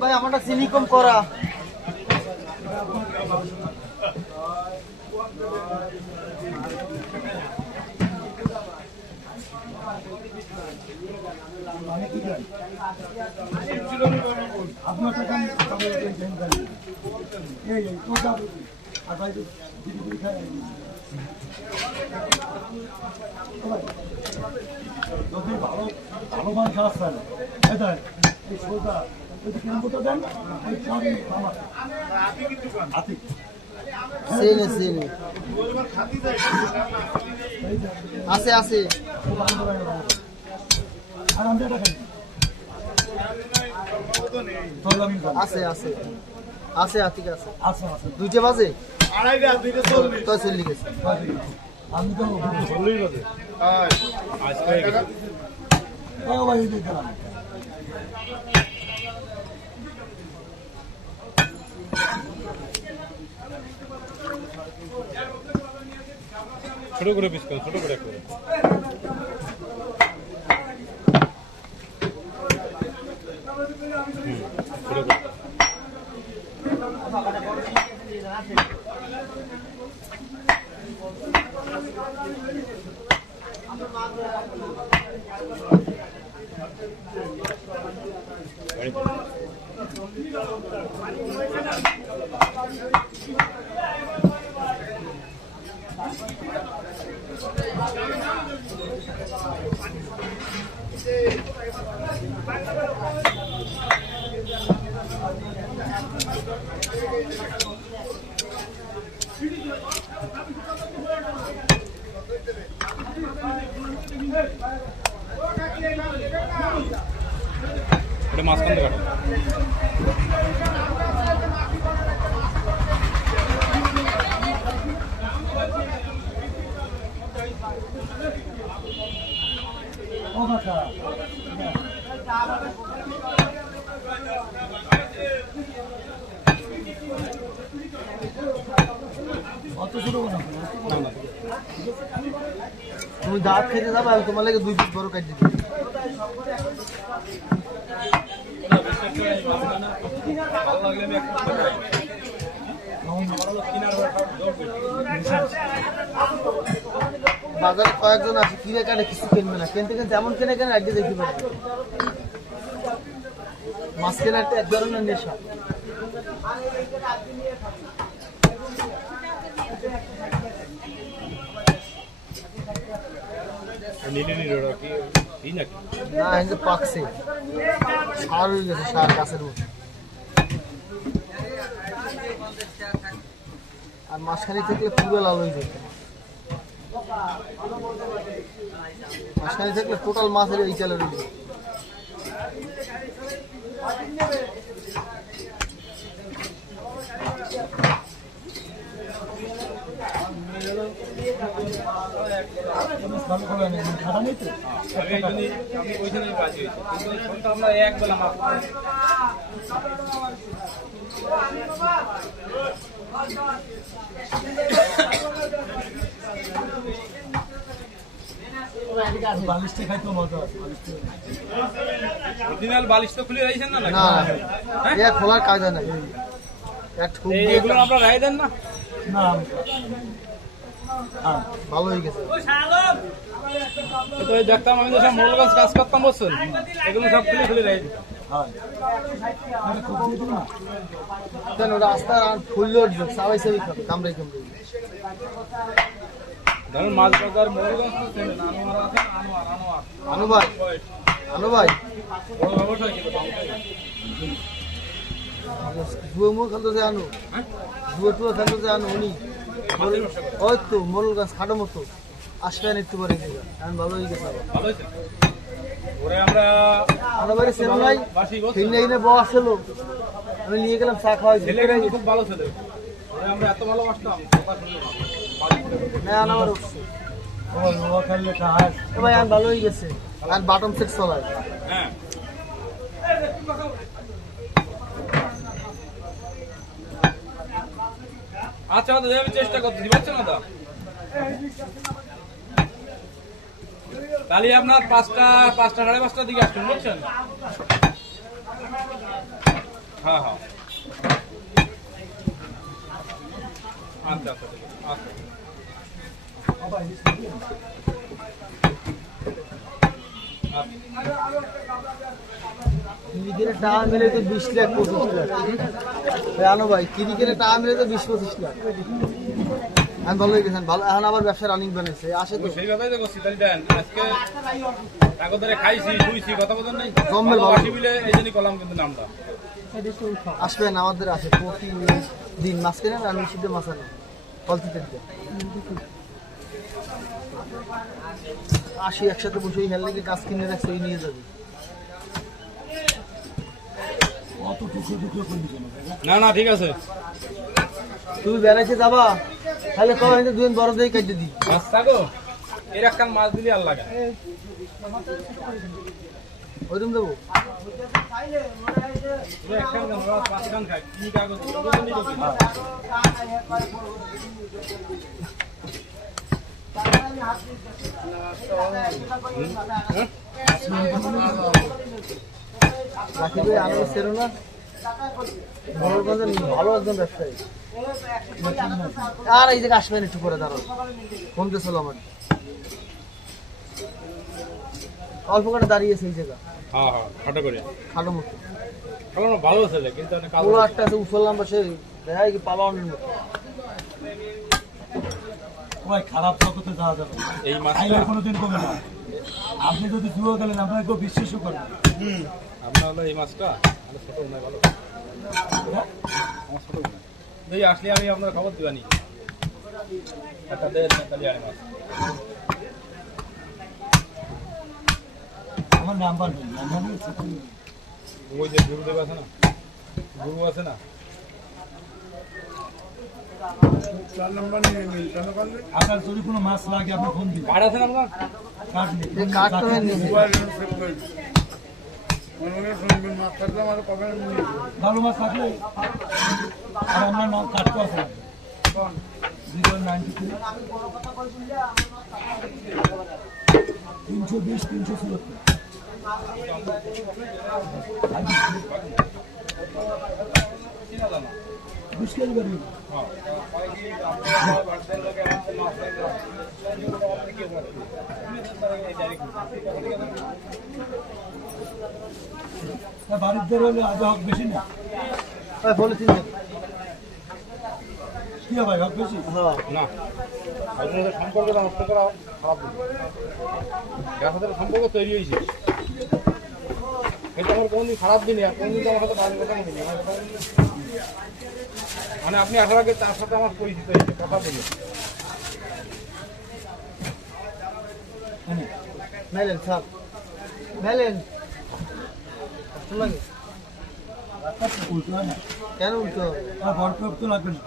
ভাই আমারটা চিনি কম করা। ভালো মানুষ আসছেন এই সোজা দেন আছে আছে আছে আছে আছে ঠিক আছে দুইটা বাজে তো চলে গেছে আমি তো ছোট করে পিস করো, ছোট করে করো। ছোট করে এটা মাঝখান থেকে কাটো। তুমি দাঁত খেতে যাবে, আমি তোমার লাগে 2 পিস বড় কাট দিতে। বাজারে কয়েকজন আছে কিনে কাটে কিছু কিনবে না, কিনতে কিনতে এমন কিনে কেন আগে দেখতে পাবে। মাছ কেনা একটা এক ধরনের নেশা। না কিন্তু পাকছে, সার হয়ে গেছে, সার গাছের উপর। আর মাঝখানে থাকলে পুরো লাল হয়ে যেত, মাঝখানে থাকলে টোটাল মাছের এই চালের হয়ে যেত। আমরা এক বেলা মাছ বালিশটা খাইতো মজা। অরিজিনাল বালিশ তো খুলে রাখছেন না? না এ খোলার কায়দা নাই, এগুলো আমরা রাই দেন না। না ভালো হয়ে গেছে। তো দেখতাম আমি তো সব মোলগঞ্জ কাজ করতাম, বলছেন এগুলো সব খুলে খুলে রাই দিতাম। কেন রাস্তা ফুললে উঠবে, সবাই সবাই খাবে, কামড়াই কামড়াই। ধরুন মাছ বাজার মোলগঞ্জ তো চেনেন, আনোয়ার আছে, আনোয়ার আনু ভাই বড় ব্যবসা ছিল। জুয়ো মুখ খেলতে যে আনু, জুয়ো টুয়ো খেলতে যে আনু, উনি ওই তো মোরল গাছ খাটো মতো আসবে একটু পরে গেছে। আমি ভালো হয়ে গেছে। ভালো হয়েছে ওরে আমরা আমার বাড়ি সেরো নাই, কিনে বস ছিল, আমি নিয়ে গেলাম চা খাওয়াই। ছেলেটা খুব ভালো ছেলে, ওরে আমরা এত ভালোবাসতাম। না আমার উঠছে খেললে খাস ভাই, আমি ভালো হয়ে গেছে। আর বাটম সেট চলায়। হ্যাঁ আচ্ছা, আমি চেষ্টা করতেছি, পারছো না দা। তাহলে আপনার 5টা 5:30টার দিকে আসবেন বুঝছেন? হ্যাঁ হ্যাঁ আচ্ছা আচ্ছা ঠিক আছে, আচ্ছা ক্রিকেটের টাকা মিলে তো 20 লাখ 25 লাখ জানো ভাই, ক্রিকেটের টাকা মিলে তো 20-25 লাখ। আমি ভালো হয়ে গেছেন, ভালো এখন আবার ব্যবসা রানিং বানাইছে আসে তো। সেই কথাই তো করছি। তাহলে দেন আজকে টাকা ধরে খাইছি শুইছি কথা বলেন নাই জম্মের ভালো। ভালোবাসি বলে এই জন্যই করলাম কিন্তু নামটা। আসবেন আমাদের আসে প্রতিদিন মাছ কেনেন আর নিষিদ্ধ মাছ আনেন কলতিতে আসি একসাথে বসে ওই হেললে কাজ কিনে রাখছে ওই নিয়ে যাবে। অত টুকরো টুকরো করলি কেন? না না ঠিক আছে তুমি বেড়াইতে যাবা তাহলে কবে হয়তো দুদিন বড় দিয়ে কেটে দিই। মাছ থাকো এর একটা মাছ দিলে আর লাগে ওইরকম দেবো। পাঁচখান খাই কি কাগজ রাখি ভাই আনন্দ সেরো না মনোরঞ্জনের ভালো একজন ব্যবসায়ী। আর এই জায়গায় আসবেন একটু করে দাঁড়ো ফোন দিয়েছিল আমার অল্প করে দাঁড়িয়েছে এই জায়গা হ্যাঁ হ্যাঁ খাটো করে খাটো মতো এখন ভালো ছেলে কিন্তু অনেক কালো পুরো একটা আছে উঠলাম বসে দেখা কি পাবা অনেক মতো। ভাই খারাপ জগতে যাওয়া যাবে না। এই মাছটা খাইলে কোনোদিন কমে না। আপনি যদি জুয়া গেলেন আপনাকে কেউ বিশ্বাসও করবে না। আপনার হলো এই মাছটা আমার ছোট নয় ভালো আমার ছোট নয় যদি আসলে আমি আপনার খবর দিবানি একটা দেড় নেতালি আড়ে মাছ আমার নাম্বার নেই, নাম্বার নিয়েছি। ওই যে গুরুদেব আছে না গুরু আছে না আপনার যদি কোনো মাছ লাগে আপনি ফোন দিন। কার্ড আছে না আপনার কার্ড নেই। এই কাঠ তো নেই ভালো মাছ থাকলে আর আপনার নাম কার্ড তো আছে 093 320 370। চিনা জানা 20 কেজি বাড়ি। বাড়ির ধরে হলে আজ হক বেশি না। বলেছি কি হবে হক বেশি? হ্যাঁ না আপনাদের সম্পর্কটা নষ্ট করা খারাপ যার সাথে সম্পর্ক তৈরি হয়েছে এটা আমার কোনদিন খারাপ দিনই আর কোনদিন তো আমার সাথে বাজে কথা বলিনি মানে আপনি আসার আগে তার সাথে আমার পরিচিত হয়েছে কথা বলি মেলেন স্যার মেলেন কষ্ট লাগে উল্টো হয় না। কেন উল্টো হবে? আর বরফ তো লাগবে না।